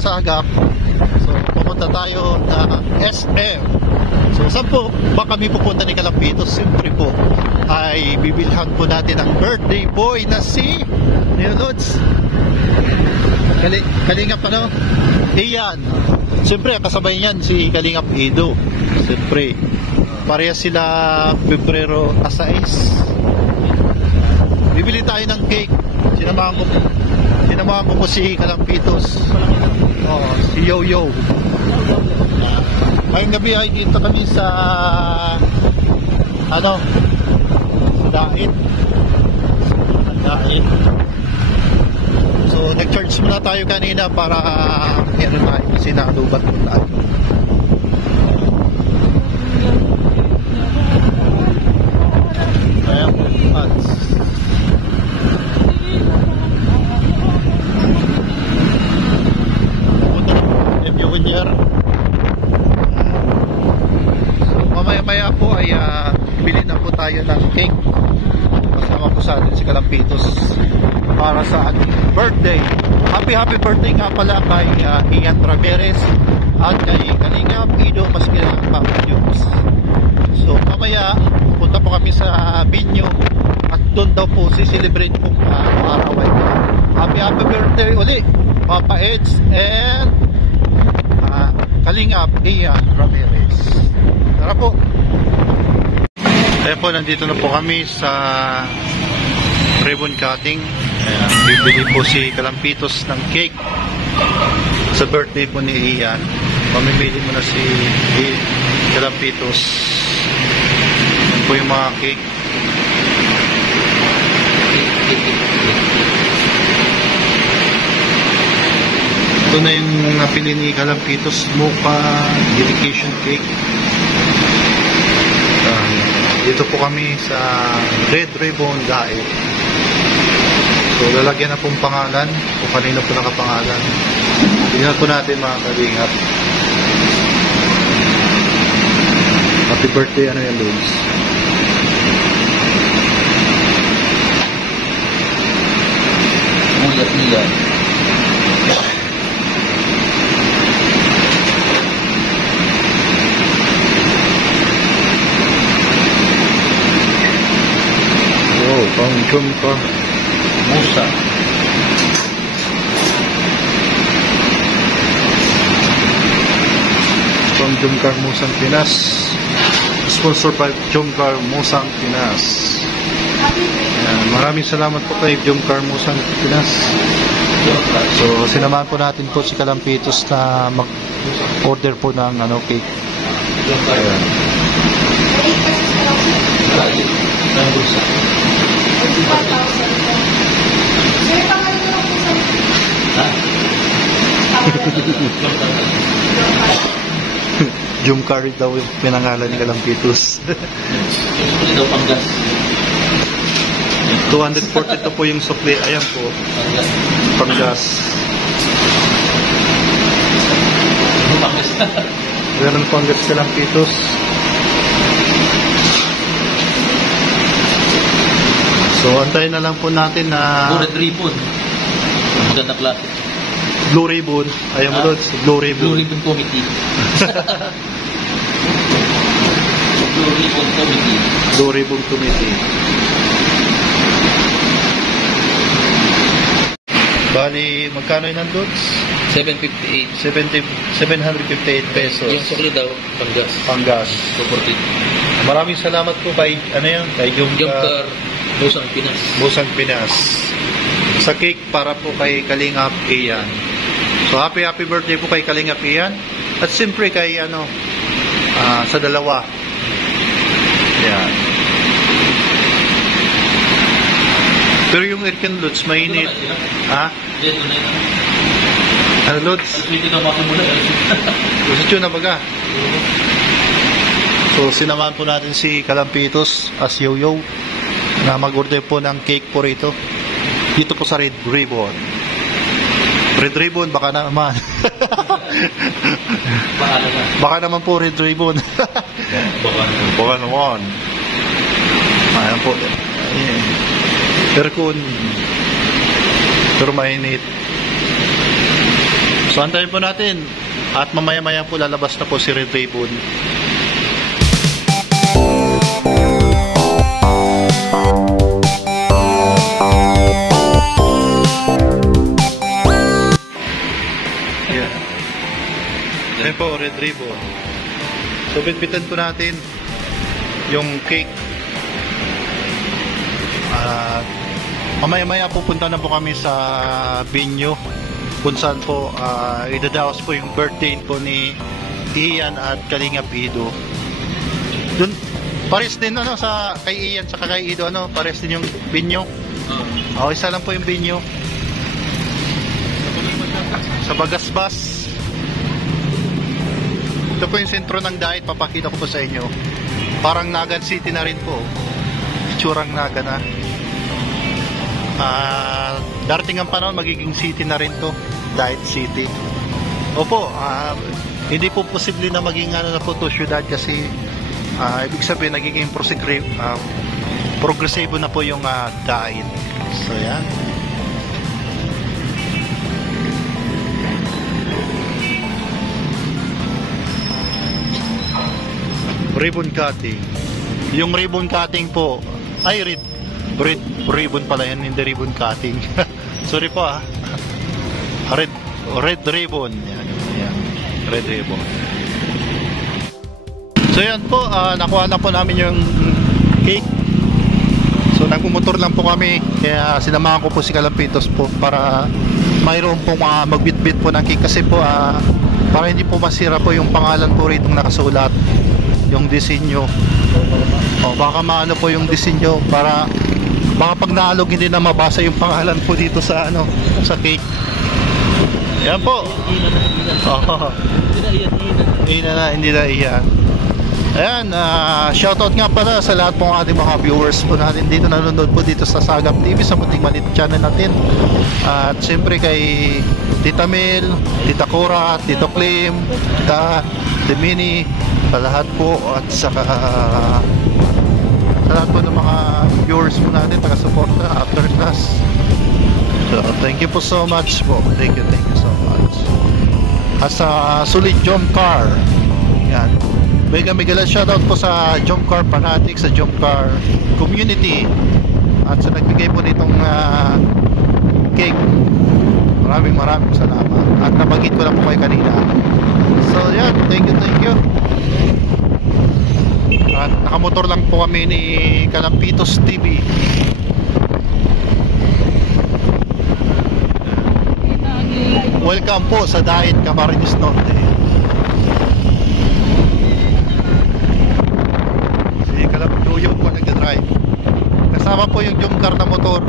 Pasagap. So pupunta tayo na SM. So saan po ba kami pupunta ni Kalampitos? Siyempre po ay bibilhan po natin ang birthday boy na si Lods. Kalingap ano? Iyan. Siyempre kasabay niyan si Kalingap Edo. Siyempre pareha sila Pebrero 6. Bibili tayo ng cake. Sinamahan ko po si Kalampitos. Si Yo-Yo. Ngayong gabi ay dito kami sa Dait. So nag-charge muna tayo kanina para tayo kasi nakalubat po tayo. Ayan po, ads. Punta na po, review winner. So mamaya-maya po ay bili na po tayo ng cake. Kasama po sa atin si Kalampitos para sa ating birthday. Happy birthday nga pala kay Ian Ramirez at kay Kalingap Edo Maskilang Pampios. So mamaya punta po kami sa Binyo at doon daw po si-celebrate po araw ay happy birthday uli Papa Eds and Kalingap Ian Ramirez. Tara po. Kaya po nandito na po kami sa ribbon cutting. Bibili po si Kalampitos ng cake sa birthday po ni Ian. Mamimili mo na si Kalampitos. Yan po yung mga cake. Ito na yung napili ni Kalampitos, mocha dedication cake. Dito po kami sa Red Ribbon Dait. So lalagyan na pong pangalan kung kanino po nakapangalan. Tingnan po natin mga kalingap. Happy birthday ano yan, Lods? Mulat nila. Oh, pang-chum ka. Musa. From Jumcar Musang Pinas. Sponsor by Jumcar Musang Pinas. Maraming salamat po kay Jumcar Musang Pinas. So sinamahan po natin po si Kalampitos na mag-order po ng cake. Ayan. Jumcar daw yung pinangalan ni Kalampitos. 242 po yung supply. Ayan po. Panggas. Ayan ang panggas Kalampitos. So antayin na lang po natin na Red Ribbon. Maganda klase. Blue Ribbon. Ayan mo Lods. Blue Ribbon. Blue Ribbon Committee. Blue Ribbon Committee. Blue Ribbon Committee. Bali, magkano yun ang Lods? 758. 758 pesos. Yung sukli daw, panggas. Panggas. 240. Maraming salamat po kay, kay Jumcar Musang Pinas. Musang Pinas. Sa cake para po kay Kalingap Ian. So happy birthday po kay Kalingap Ian. At siyempre kay sa dalawa. Yan. Pero yung aircon Lods, mainit. Ha? Ano Lods? Gusto na baga. So sinamahan po natin si Kalampitos as Yo-Yo na mag-order po ng cake po rito. Dito po sa Red Ribbon. Red Ribbon, baka naman. Baka naman po Red Ribbon. Baka naman. Ayan po. Ayan. Aircon. Pero mainit. So antayin po natin at mamaya-maya po lalabas na po si Red Ribbon. Yeah. Ayan po, Red Ribbon. So bitbitan po natin yung cake. Mamaya-maya pupunta na po kami sa venue kung saan po idadaos po yung birthday po ni Ian at Kalingap Ido. Dun, pares din ano sa kay Ian sa kay Ido, ano, pares din yung venue. Isa lang po yung venue. Sa Bagasbas. Ito po yung sentro ng Dait, papakita ko po sa inyo. Parang Nagan City na rin po. Itsurang Naga na. Darating ang panahon, magiging city na rin to, Dait City. Opo, hindi po posible na maging ano na po to syudad kasi ibig sabihin nagiging progresibo na po yung Dait. So yan. Ribbon cutting. Yung ribbon cutting po ay ribbon pala yan, hindi ribbon cutting. Sorry po red ribbon yan, red ribbon. So yan po, nakuha na po namin yung cake. So nagmumotor lang po kami, kaya sinamahan ko po si Kalampitos po para mayroon pong magbitbit po ng cake kasi po para hindi po masira po yung pangalan po rito nakasulat, yung disenyo. Baka maano po yung disenyo, para baka pag naalog hindi na mabasa yung pangalan po dito sa ano, sa cake. Yan po. Hindi na iyan. Ayan, shoutout nga pala sa lahat pong ating mga viewers po natin dito, nanonood po dito sa Sagap TV, sa Munting Maliit channel natin. At siyempre kay Tita Mel, Tita Cora, Tito Clem, Tita Demini, sa lahat po, at saka sa lahat po ng mga viewers po natin, taga-suporta after class. So thank you po so much po. Thank you so much. At sa Sulit Jomcar, yan, mega shoutout po sa Jomcar Fanatics, sa Jomcar community, at sa nagbigay po nitong cake. Maraming salamat. At nabagit ko lang po kayo kanina. So yan, thank you. At nakamotor lang po kami ni Kalampitos TV. Welcome po sa Dait, Camarines Norte. Si Kalampitos po nagdadrive. Kasama po yung Jomcar na motor.